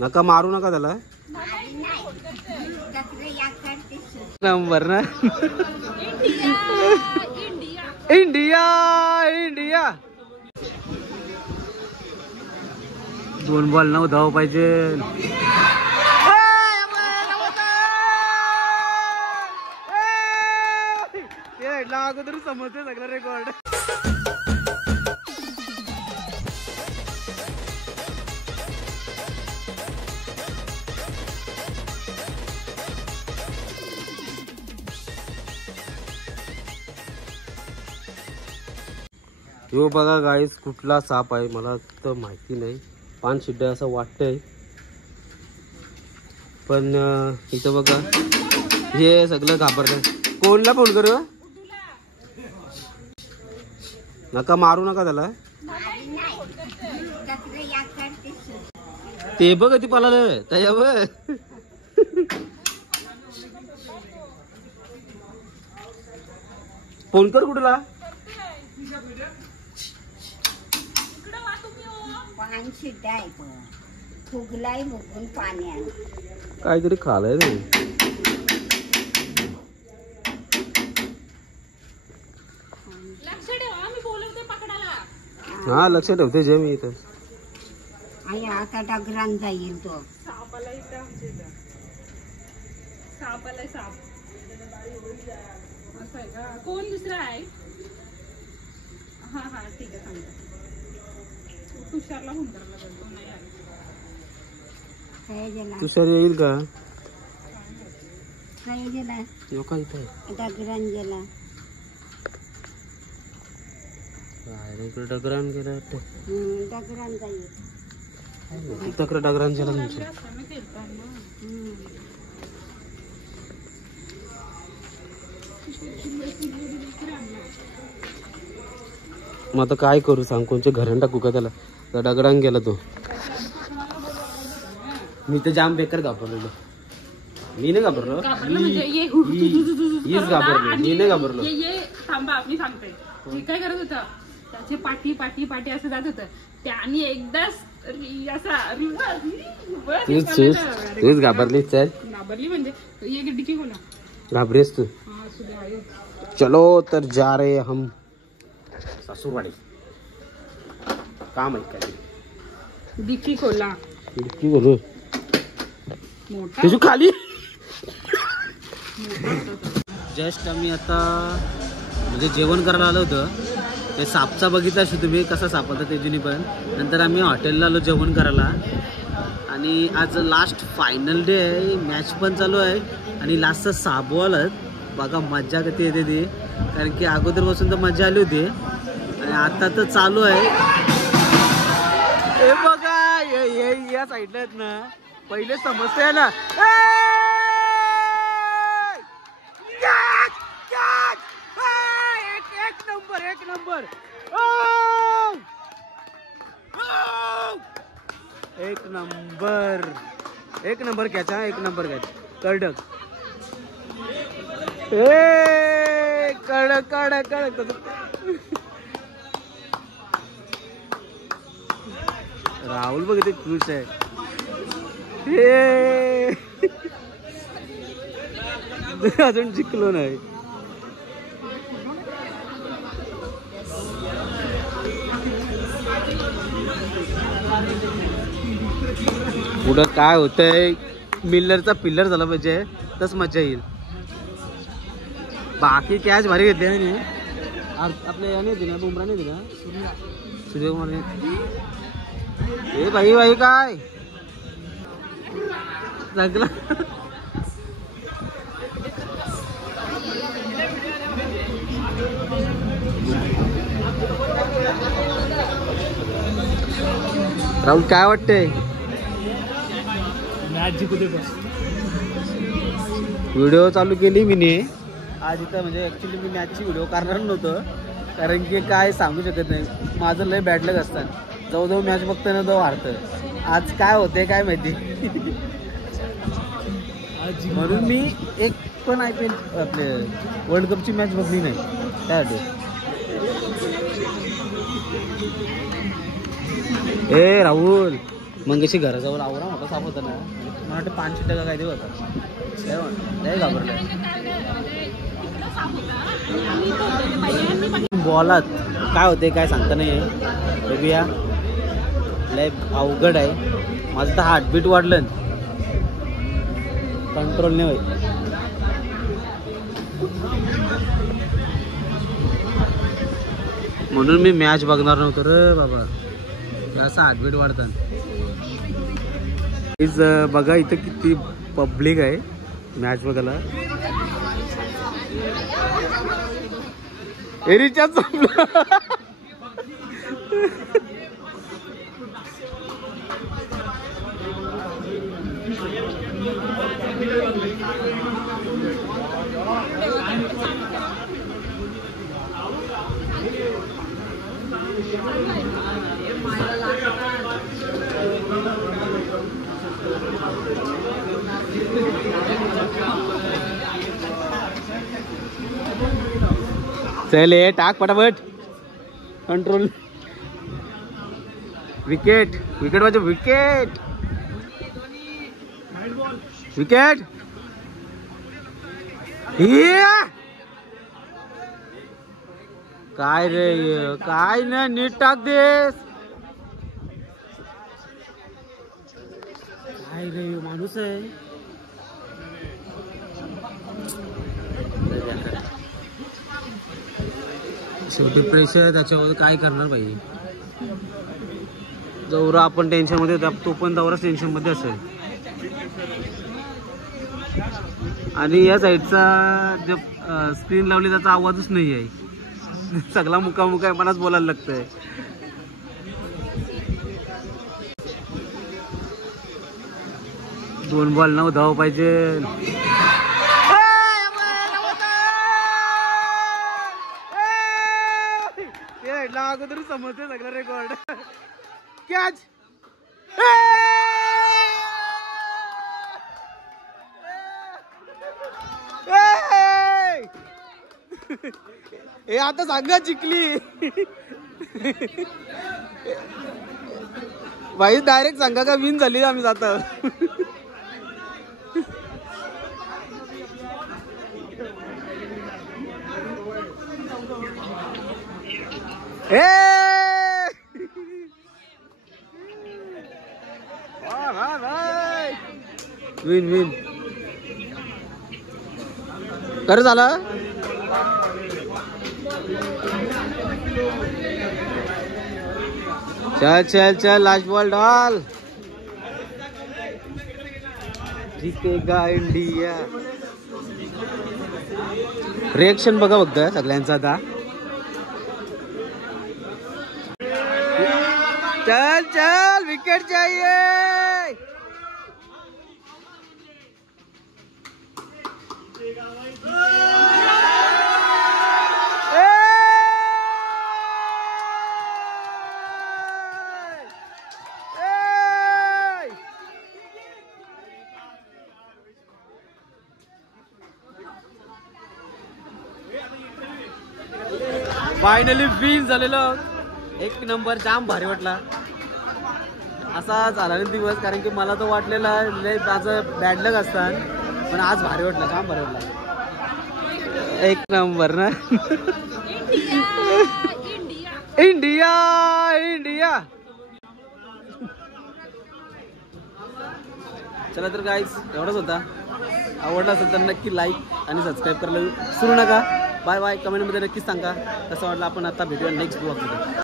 नका मारू नका त्याला नंबर ना इंडिया इंडिया 2 बॉल 9 धाव पाहिजे. अगोदर समजते सगळं रेकॉर्ड. यो बघा गाईस कुठला साप आहे मला तर माहिती नाही. 5 शिड्डा असं वाटतंय पण इथं बघा हे सगळं घाबरलं. कोणला फोन करू नका मारू नका त्याला. ते बघ ती पळालं त्याच्यावर. फोन कर कुठला फुगलाय बघून पाण्यात काहीतरी खालाय रे. हा लक्ष ठेवते जे मी इथं. आणि आता डगरान जाईल तो. कोण दुसरा आहे. हा हा ठीक आहे सांगतो. तुषारला फोन करायला बोलतो नाही आला. तुषार येईल का काय गेला यो का इथे डगरान गेला. इकडे डगरान गेला डगरान जाईल. तक्र डगरान गेला तुमच्या. मग आता काय करू सांग. कोणच्या घरान टाकू का त्याला. डगरान गेला तो. मी तर जाम बेकार घाबरलेलो. मी नाही घाबरलो. हीच घाबरलो. मी नाही घाबरलो. थांबा मी सांगते. हे काय करत होतं त्याचे पाठी पाठी पाठी असं जात होतं. त्याने एकदाच असा तूच घाबरली. चल घाबरली म्हणजे एक डिकी बोला घाबरेस तू. चलो तर जा रे हम सासूरवाडी. काम आहे काय डिकी खोला. डिक्की बोलू मोठा त्याची खाली. जस्ट आम्ही आता म्हणजे जेवण करायला आलो होतं. ते सापचा बघितला असतो तुम्ही कसा साप होता त्याच्यानी पण. नंतर आम्ही हॉटेलला आलो जेवण करायला. आणि आज लास्ट फायनल डे आहे. मॅच पण चालू आहे आणि लास्टचा 6 बॉल आहेत. बघा मज्जा किती येते ती. कारण की अगोदरपासून तर मजा आली होती आणि आता तर चालू आहे. हे बघा या साईडला आहेत ना पहिले समजते ना. एक नंबर एक नंबर एक नंबर एक नंबर घ्यायचा. एक नंबर घ्यायचा. कडक कडक कडक कडक. राहुल बघ ते खुश आहे. अजून जिंकलो नाही. पुढं काय होतंय. मिल्लरचा पिल्लर झाला पाहिजे तस मजा येईल. बाकी कॅच भारी घेतले नाही आपल्या याने होती ना. बुमरा नाही होती ना. सूर्यकुमार. ए भाई भाई काय लागला. राहुल काय वाटतंय. व्हिडिओ चालू केली मी ने आज इथं. म्हणजे ऍक्च्युली मी मॅचची व्हिडिओ करणार नव्हतं कारण की काय सांगू शकत नाही. माझं लय बॅड लक असतं. जवळजवळ मॅच बघताना तो हारतं. आज काय होते काय माहिती. म्हणून मी एक पण IPL आपले वर्ल्ड कपची मॅच बघली नाही त्यासाठी. ए राहुल मग अशी घराजवळ आवरा मोठा साप होता ना, मला वाटतं 5 टक्का काय ते होता. काय म्हणतो लय घाबरलं. बॉलात काय होते काय सांगता नाही बघूया. लय अवघड आहे. माझं तर हार्टबीट वाढलं, कंट्रोल नाही होत. म्हणून मी मॅच बघणार नव्हतो रे बाबा, असं हार्टबीट वाढतात. बघा इथं किती पब्लिक आहे मॅच बघायला. एरिचा संपला. चल ये टाक पटापट. कंट्रोल. विकेट विकेट वाजव. Wicket wicket. काय रे काय ना नीट टाक देस. काय रे माणूस आहे. शेवटी प्रेशर त्याच्यावर काय करणार बाई. जवरा आपण टेन्शन मध्ये तो पण दवराच टेन्शन मध्ये असेल. आणि या साईडचा जो स्क्रीन लावली त्याचा आवाजच नाही आहे. सगळा मुकामुका आहे, मलाच बोलायला लागतंय. दोन बॉल 9 धाव पाहिजे. अगोदर समजते सगळं रेकॉर्ड. कॅच. हे आता सांगा जिंकली भाई. डायरेक्ट सांगा का विन झाली आम्ही जाता. विन विन खरं झालं. चल चल चल लास्ट बॉल डाल. जिंकेगा इंडिया. रिएक्शन बघा फक्त सगळ्यांचा आता. चल चल विकेट चाहिए. फायनली विन झालेलं. एक नंबर. जाम भारी वाटला. असा झाला नाही दिवस, कारण की मला तो वाटलेला माझं बॅड लक असतात, पण आज भारी वाटलं. जाम भारी वाटला. एक नंबर ना. India India. चला तर गाईस एवढंच होता. आवडला असेल तर नक्की लाईक आणि सबस्क्राईब करायला विसरू नका. Bye bye. कमेंटमध्ये नक्कीच सांगा कसं वाटलं. आपण आता भेटूया नेक्स्ट ब्लॉगमध्ये.